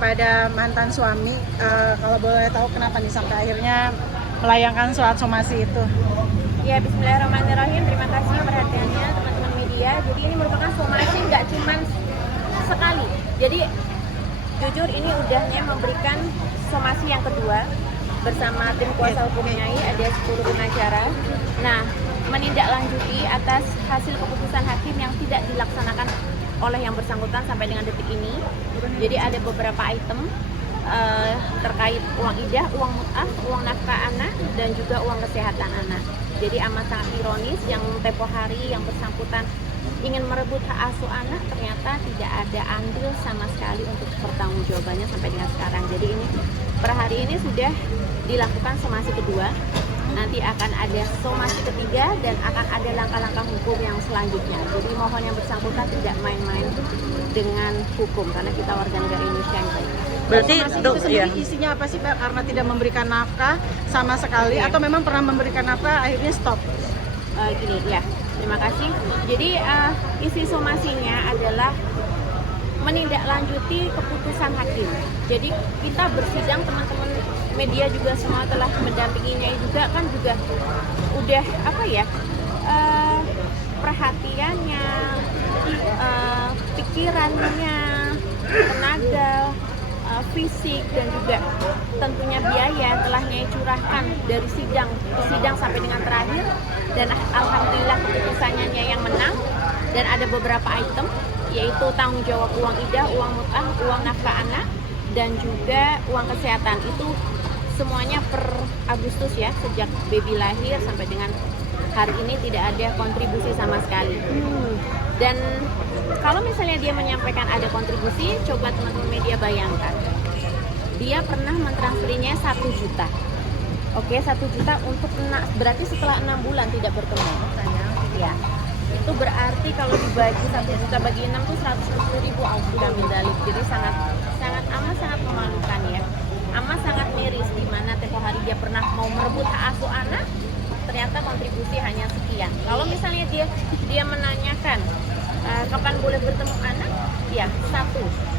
kepada mantan suami. Kalau boleh tahu kenapa nih sampai akhirnya melayangkan surat somasi itu? Ya, bismillahirrahmanirrahim. Terima kasih perhatiannya teman-teman media. Jadi ini merupakan somasi nggak cuma sekali. Jadi jujur ini udahnya memberikan somasi yang kedua bersama tim kuasa hukum Nyai, ada 10 pengacara. Nah, menindaklanjuti atas hasil keputusan hakim yang tidak dilaksanakan oleh yang bersangkutan sampai dengan detik ini. Jadi ada beberapa item terkait uang idah, uang mut'ah, uang nafkah anak, dan juga uang kesehatan anak. Jadi amat sangat ironis yang tempo hari yang bersangkutan ingin merebut hak asuh anak, ternyata tidak ada andil sama sekali untuk pertanggungjawabannya sampai dengan sekarang. Jadi ini per hari ini sudah dilakukan somasi kedua, nanti akan ada somasi ketiga dan akan ada langkah-langkah hukum yang selanjutnya. Jadi mohon yang bersangkutan tidak main-main dengan hukum karena kita warga negara Indonesia yang baik. Berarti itu sendiri isinya apa sih Pak? Karena tidak memberikan nafkah sama sekali atau memang pernah memberikan nafkah akhirnya stop? Gini ya, terima kasih. Jadi isi somasinya adalah menindaklanjuti keputusan hakim. Jadi kita bersidang, teman-teman media juga semua telah mendampinginya juga kan juga udah apa ya, perhatiannya, pikirannya, tenaga, fisik dan juga tentunya biaya telah Nyai curahkan dari sidang ke sidang sampai dengan terakhir, dan alhamdulillah keputusannya Nyai yang menang. Dan ada beberapa item yaitu tanggung jawab uang idah, uang mut'ah, uang nafkah anak, dan juga uang kesehatan. Itu semuanya per Agustus ya, sejak baby lahir sampai dengan hari ini tidak ada kontribusi sama sekali. Dan kalau misalnya dia menyampaikan ada kontribusi, coba teman-teman media bayangkan, dia pernah mentransferinya 1 juta. Oke, 1 juta untuk berarti setelah 6 bulan tidak bertemu. Ya, itu berarti kalau dibagi 1 juta bagi 6 itu 110.000 auzubillah min dzalik. Jadi sangat amat sangat memalukan ya. Amat sangat miris di mana tempo hari dia pernah mau merebut hak asuh anak, ternyata kontribusi hanya sekian. Kalau misalnya dia menanyakan kapan boleh bertemu anak, ya 1,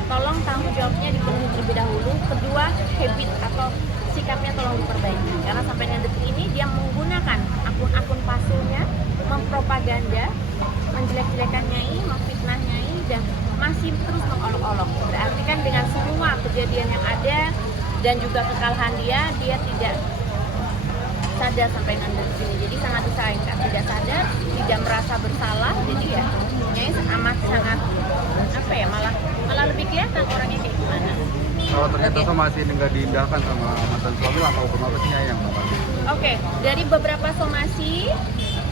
tolong tanggung jawabnya dipenuhi terlebih dahulu. Kedua, habit atau sikapnya tolong diperbaiki, karena sampai dengan detik ini dia menggunakan akun-akun palsunya, mempropaganda, menjelek-jelekan Nyai, memfitnah Nyai, dan masih terus mengolok-olok. Berarti kan dengan semua kejadian yang ada dan juga kekalahan dia tidak sadar sampai dengan detik ini. Jadi sangat disayangkan, tidak sadar, tidak merasa bersalah. Jadi ya Nyai amat sangat apa ya, malah lebih kelihatan orangnya kayak gimana. Kalau ternyata somasi ini nggak diindahkan sama mantan suami, langkah hukum apa sih yang bakal? Oke, dari beberapa somasi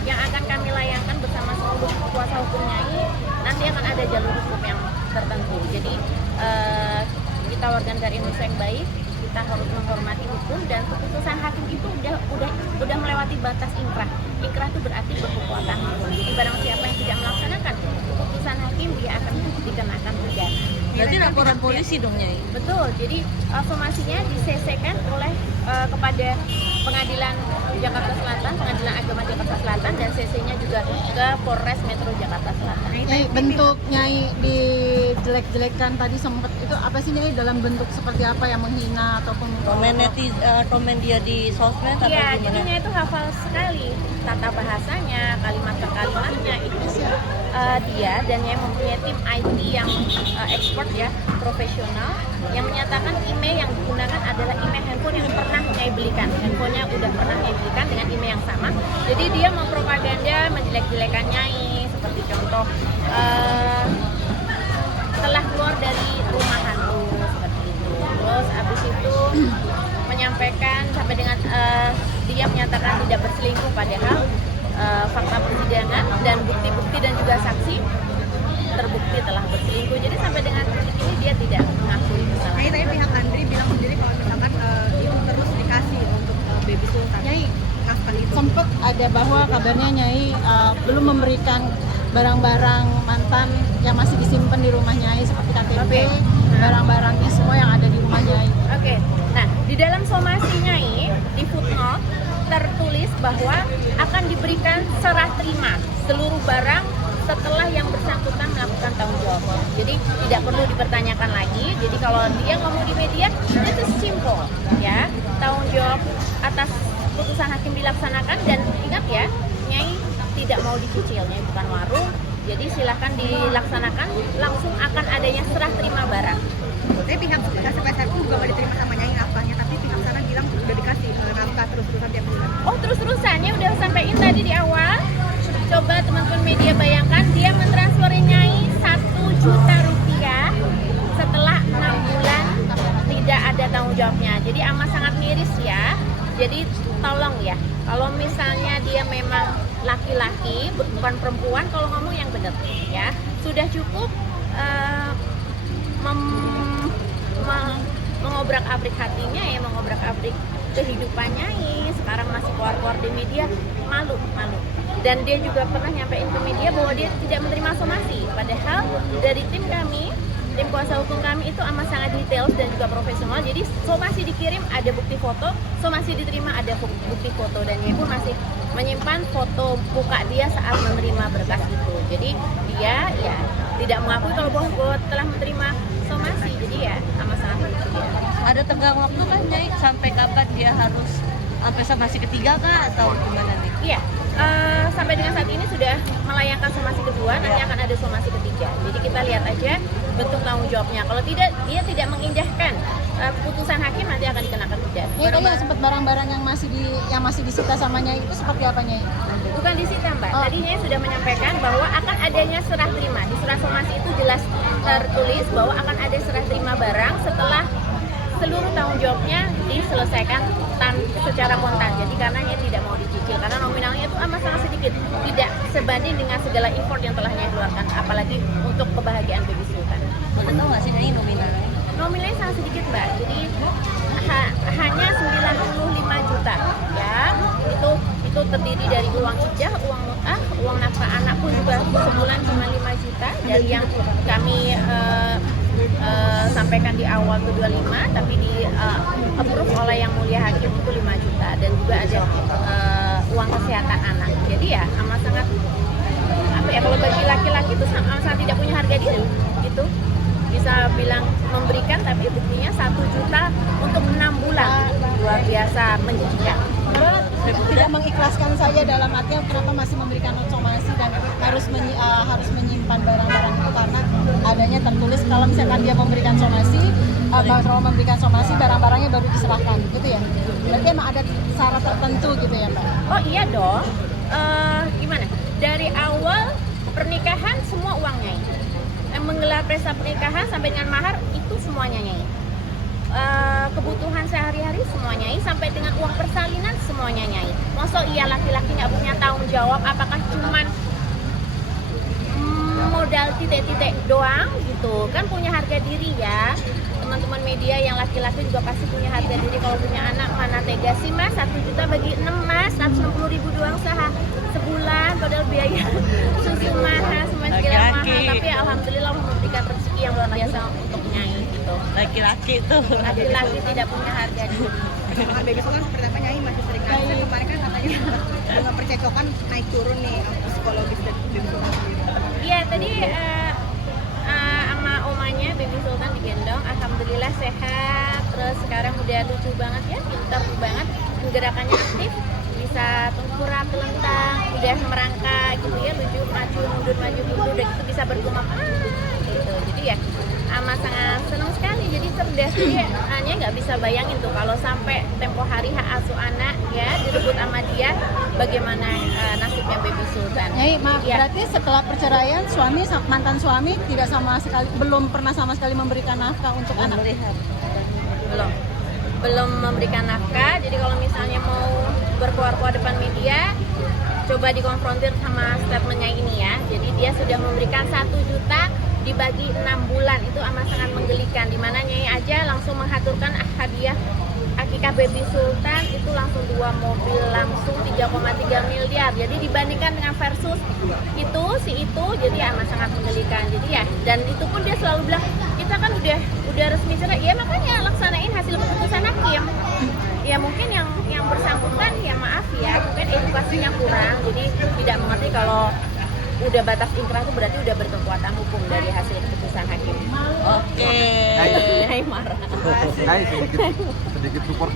yang akan kami layangkan bersama seluruh kuasa hukum Nyai, nanti akan ada jalur hukum yang tertentu. Jadi kita warga negara Indonesia yang baik, kita harus menghormati hukum, dan keputusan hakim itu udah melewati batas inkrah. Inkrah itu berarti berkekuatan hukum. Jadi barang siapa yang tidak melaksanakan keputusan hakim, dia akan dikenakan pidana. Berarti laporan polisi dong Nyai? Betul, jadi somasinya di-CC-kan oleh kepada Pengadilan Jakarta Selatan, Pengadilan Agama Jakarta Selatan, dan CC-nya juga ke Polres Metro Jakarta Selatan. Nyai, bentuk Nyai dijelek-jelekan tadi sempat itu apa sih Nyai, dalam bentuk seperti apa, yang menghina ataupun Komen dia di sosmed atau Iya, gimana? jadinya itu hafal sekali tata bahasanya, kalimat per kalimatnya itu dia, dan Nyai mempunyai tim IT yang expert ya, profesional, yang menyatakan email yang digunakan adalah email handphone yang pernah Nyai belikan. Handphonenya udah pernah Nyai belikan dengan email yang sama. Jadi dia mempropaganda, menjelek-jelekan Nyai, seperti contoh telah keluar dari rumah hantu seperti itu. Terus habis itu menyampaikan sampai dengan dia menyatakan tidak berselingkuh, padahal fakta persidangan dan bukti-bukti dan juga saksi terbukti telah berselingkuh. Jadi sampai dengan titik ini dia tidak mengakui kesalahan. Nyai, tapi pihak Andri bilang sendiri kalau misalkan itu terus dikasih untuk Baby Sultan. Nyai, Kapan itu? sempat ada bahwa kabarnya Nyai belum memberikan barang-barang mantan yang masih disimpan di rumah Nyai seperti KTP, barang-barangnya semua yang ada di rumah Nyai. Oke, nah di dalam somasi Nyai di footnote tertulis bahwa akan diberikan serah terima seluruh barang setelah yang bersangkutan melakukan tanggung jawab. Jadi tidak perlu dipertanyakan lagi. Jadi kalau dia ngomong di media, itu simple ya. Tanggung jawab atas putusan hakim dilaksanakan, dan ingat ya, Nyai tidak mau dicicil, Nyai bukan warung. Jadi silahkan dilaksanakan, langsung akan adanya serah terima barang. Tapi pihak SPSR pun juga nggak diterima sama Nyai nafkahnya, tapi pihak sana bilang udah dikasih nafkah terus-terusan tiap bulan. Oh, terus-terusannya udah sampaiin tadi di awal. Coba teman-teman media bayangkan, dia mentransferin Nyai 1 juta rupiah setelah 6 bulan tidak ada tanggung jawabnya. Jadi amat sangat miris ya. Jadi tolong ya, kalau misalnya dia memang laki-laki bukan perempuan, kalau ngomong yang benar ya. Sudah cukup mengobrak-abrik hatinya ya, mengobrak-abrik kehidupannya ini. Sekarang masih keluar-keluar di media, malu. Dan dia juga pernah nyampein ke media bahwa dia tidak menerima somasi. Padahal dari tim kami, tim kuasa hukum kami itu amat sangat detail dan juga profesional. Jadi somasi dikirim ada bukti foto, somasi diterima ada bukti foto, dan dia pun masih menyimpan foto muka dia saat menerima berkas itu. Jadi dia ya tidak mengakui kalau bahwa telah menerima somasi. Jadi ya amat sangat dia. Ada tenggang waktu kan Nyai, sampai kapan dia harus sampai somasi ketiga kah atau gimana nih? Iya, sampai dengan saat ini sudah melayangkan somasi kedua, nanti akan ada somasi ketiga. Jadi kita lihat aja bentuk tanggung jawabnya. Kalau tidak, dia tidak mengindahkan putusan hakim, nanti akan dikenakan pidana. Nyai tadi sempat barang-barang yang masih disita sama Nyai itu seperti apa, Nyai? Bukan disita, Mbak. Tadi Nyai sudah menyampaikan bahwa akan adanya serah terima. Di surat somasi itu jelas tertulis bahwa akan ada serah terima barang setelah seluruh tanggung jawabnya diselesaikan secara kontan. Jadi karena Nyai tidak mau dicicil, karena nominalnya itu amat sangat sedikit, tidak sebanding dengan segala effort yang telah Nyai keluarkan, apalagi untuk kebahagiaan Baby Sultan. Boleh tahu nggak sih Nyai nominalnya? Nominalnya sangat sedikit, Mbak. Jadi hanya 95 juta ya. Itu terdiri dari uang ijah, uang mut'ah, uang nafkah anak pun juga sebulan cuma 5 juta dari yang kami sampaikan di awal itu 25, tapi di approve oleh Yang Mulia Hakim itu 5 juta, dan juga ada uang kesehatan anak. Jadi ya amat sangat apa ya, kalau bagi laki-laki itu sangat tidak punya harga diri gitu. Bisa bilang memberikan, tapi buktinya 1 juta untuk 6 bulan. Luar biasa menjijikan. Karena tidak mengikhlaskan saja, dalam artian kenapa masih memberikan somasi dan harus menyimpan barang-barang itu karena adanya tertulis kalau misalkan dia memberikan somasi, kalau memberikan somasi barang-barangnya baru diserahkan gitu ya. Berarti emang ada syarat tertentu gitu ya, Mbak? Oh iya dong. Gimana? Dari awal pernikahan semua uang Nyai. Menggelar pesta pernikahan sampai dengan mahar itu semuanya Nyai. Kebutuhan sehari-hari semuanya Nyai, sampai dengan uang persalinan semuanya Nyai. Masa iya laki-laki nggak punya tanggung jawab? Apakah cuman modal titik-titik doang gitu? Kan punya harga diri ya. Teman-teman media yang laki-laki juga pasti punya harga diri. Kalau punya anak, mana tega sih Mas, 1 juta bagi 6 Mas, 160.000 doang sebulan, padahal biaya susu mahal, segala mahal. Tapi alhamdulillah memberikan rezeki yang luar biasa untuk Nyai gitu. Laki-laki tuh. Laki-laki tidak punya harga diri. Dengan Baby Sultan seperti apa Nyai masih sering nangis. Kemarin kan katanya dengan percecokan naik turun nih psikologis dari Baby Sultan sendiri. Iya, tadi sama omanya Baby Sultan digendong, alhamdulillah sehat. Terus sekarang udah lucu banget ya, pintar banget, gerakannya aktif, bisa tengkurap, telentang, udah merangkak gitu ya, lucu, maju mundur, udah gitu bisa bergumam gitu. Jadi ya amat sangat senang sekali, jadi cerdas. Jadi hanya nggak bisa bayangin tuh kalau sampai tempo hari hak asuh anak ya direbut sama dia, bagaimana nasibnya Baby Sultan. Nyai, maaf, Ya. berarti setelah perceraian mantan suami tidak sama sekali, belum pernah sama sekali memberikan nafkah untuk anak. belum memberikan nafkah. Jadi kalau misalnya mau berkuar-kuar depan media, coba dikonfrontir sama statementnya ini ya. Jadi dia sudah memberikan 1 juta dibagi 6 bulan, itu amat sangat menggelikan. Dimana Nyai aja langsung menghaturkan hadiah akikah Baby Sultan itu langsung 2 mobil, langsung 3,3 miliar. Jadi dibandingkan dengan versus itu jadi amat sangat menggelikan. Jadi ya, dan itu pun dia selalu bilang kita kan udah resmi cerai. Ya makanya laksanain hasil keputusan hakim. Ya mungkin yang bersangkutan ya maaf ya, mungkin edukasinya kurang, jadi tidak mengerti kalau udah batas inkrah itu berarti udah berkekuatan hukum dari hasil keputusan hakim. Oke. Hai marah. Nah, sedikit support